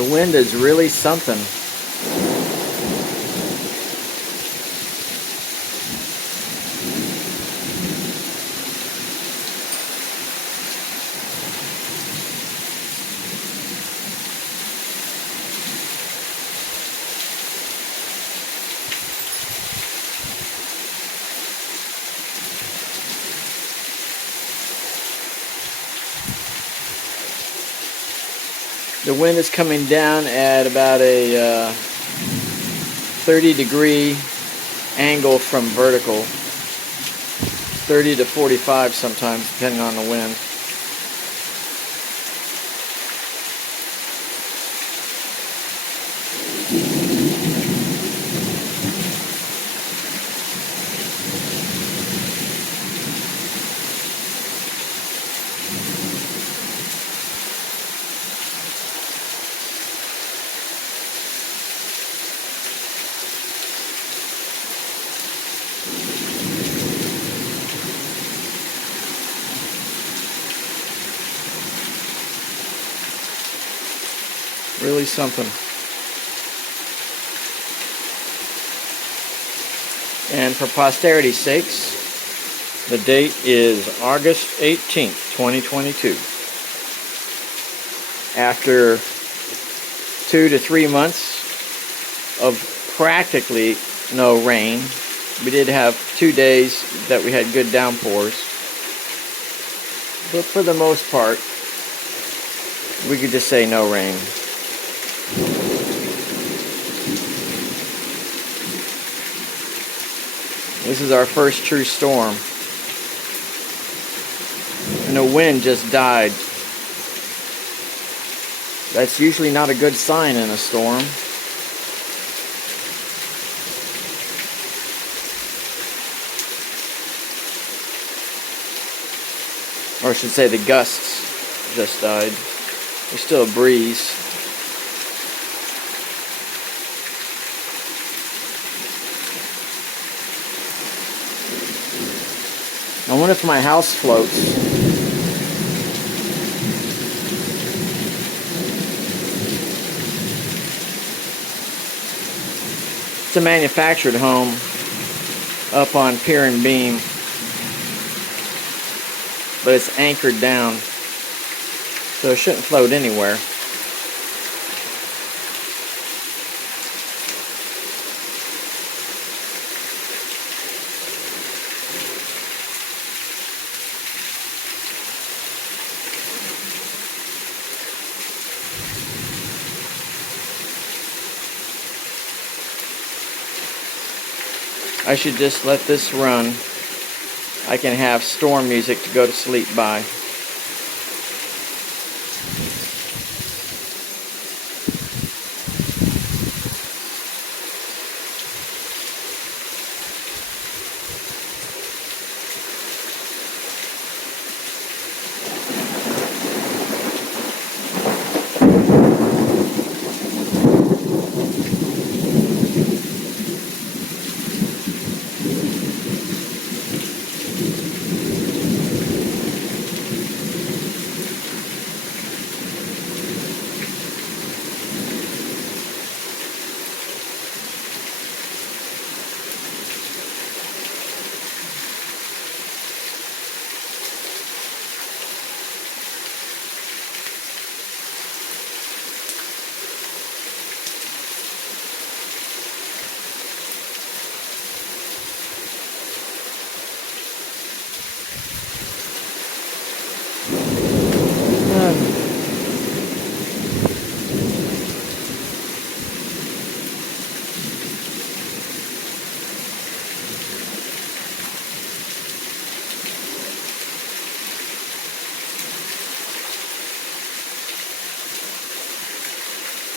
The wind is really something. The wind is coming down at about a 30-degree angle from vertical, 30 to 45 sometimes, depending on the wind. Really something. And for posterity's sakes, the date is August 18th, 2022. After 2 to 3 months of practically no rain, we did have 2 days that we had good downpours. But for the most part, we could just say no rain. This is our first true storm. And the wind just died. That's usually not a good sign in a storm. Or I should say the gusts just died. There's still a breeze. I wonder if my house floats. It's a manufactured home up on pier and beam, but it's anchored down, so it shouldn't float anywhere. I should just let this run. I can have storm music to go to sleep by.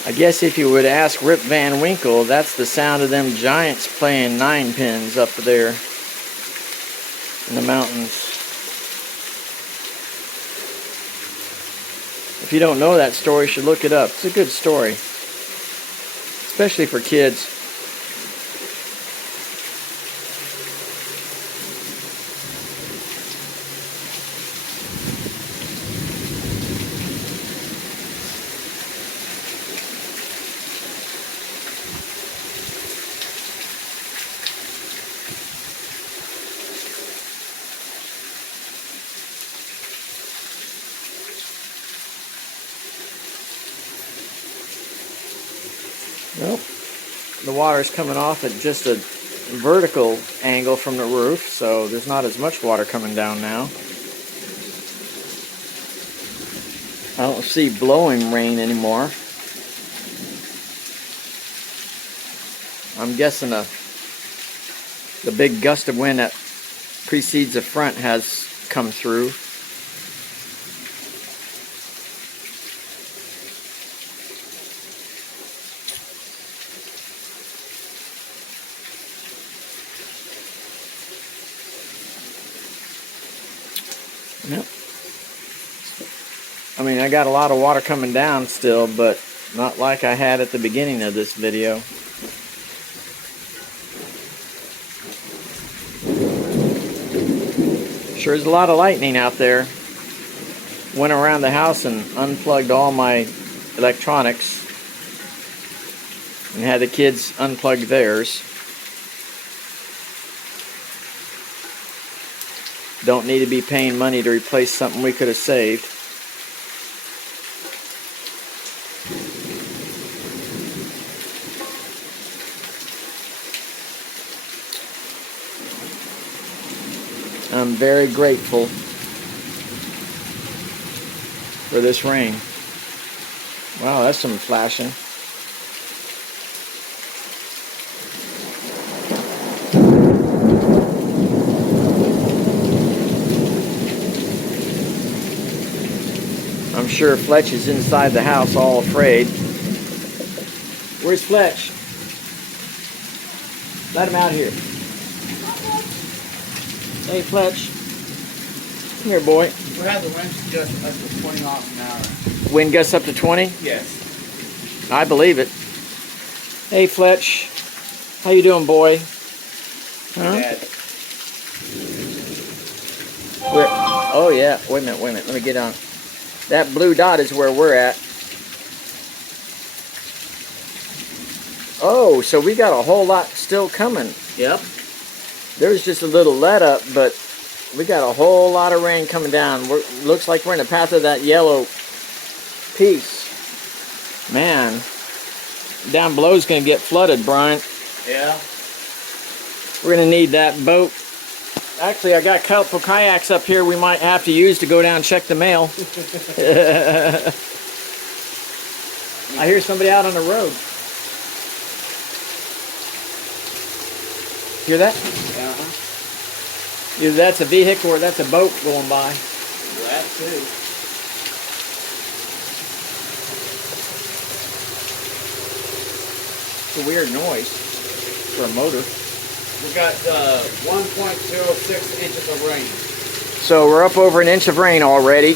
I guess if you would ask Rip Van Winkle, that's the sound of them giants playing 9-pins up there in the mountains. If you don't know that story, you should look it up. It's a good story, especially for kids. Nope. The water's coming off at just a vertical angle from the roof, so there's not as much water coming down now. I don't see blowing rain anymore. I'm guessing the big gust of wind that precedes the front has come through. Yep. I mean, I got a lot of water coming down still, but not like I had at the beginning of this video. Sure is a lot of lightning out there. Went around the house and unplugged all my electronics and had the kids unplug theirs. Don't need to be paying money to replace something we could have saved. I'm very grateful for this rain. Wow, that's some flashing. I'm sure Fletch is inside the house all afraid. Where's Fletch? Let him out here. Hey Fletch. Come here, boy. We have the wind just up to 20 miles an hour. Wind gusts up to 20? Yes. I believe it. Hey Fletch. How you doing, boy? Huh? Dad. Oh yeah, wait a minute, let me get on. That blue dot is where we're at. Oh, so we got a whole lot still coming. Yep. There's just a little let up, but we got a whole lot of rain coming down. Looks like we're in the path of that yellow piece. Man, down below's gonna get flooded, Brian. Yeah. We're gonna need that boat. Actually, I got a couple kayaks up here we might have to use to go down and check the mail. I hear somebody out on the road. Hear that? Uh-huh. Either that's a vehicle or that's a boat going by. That too. It's a weird noise for a motor. We got 1.06 inches of rain. So we're up over an inch of rain already.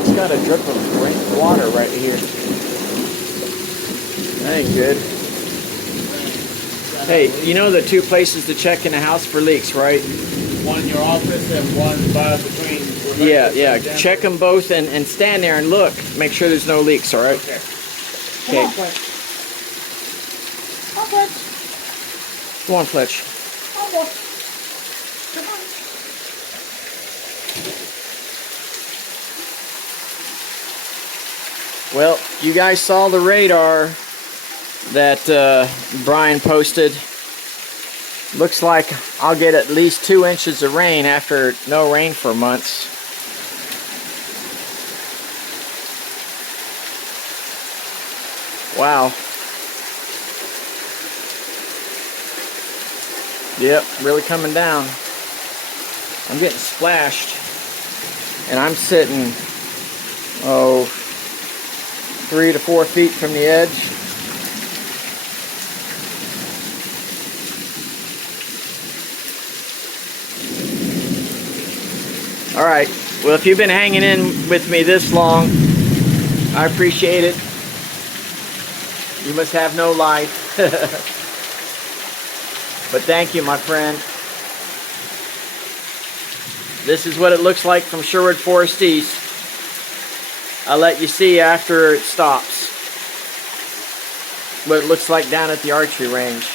It's got a drip of rain water right here. That ain't good. Hey, you know the two places to check in the house for leaks, right? One in your office and one by between. Yeah. Check them both and stand there and look. Make sure there's no leaks, all right? Okay. Okay. Come on, Fletch. Come on, Fletch. Go on, Fletch. Come on. Well, you guys saw the radar that Brian posted. Looks like I'll get at least 2 inches of rain after no rain for months. Wow. Yep, really coming down. I'm getting splashed. And I'm sitting, 3 to 4 feet from the edge. All right, well, if you've been hanging in with me this long, I appreciate it. You must have no life. But thank you, my friend. This is what it looks like from Sherwood Forest East. I'll let you see after it stops what it looks like down at the archery range.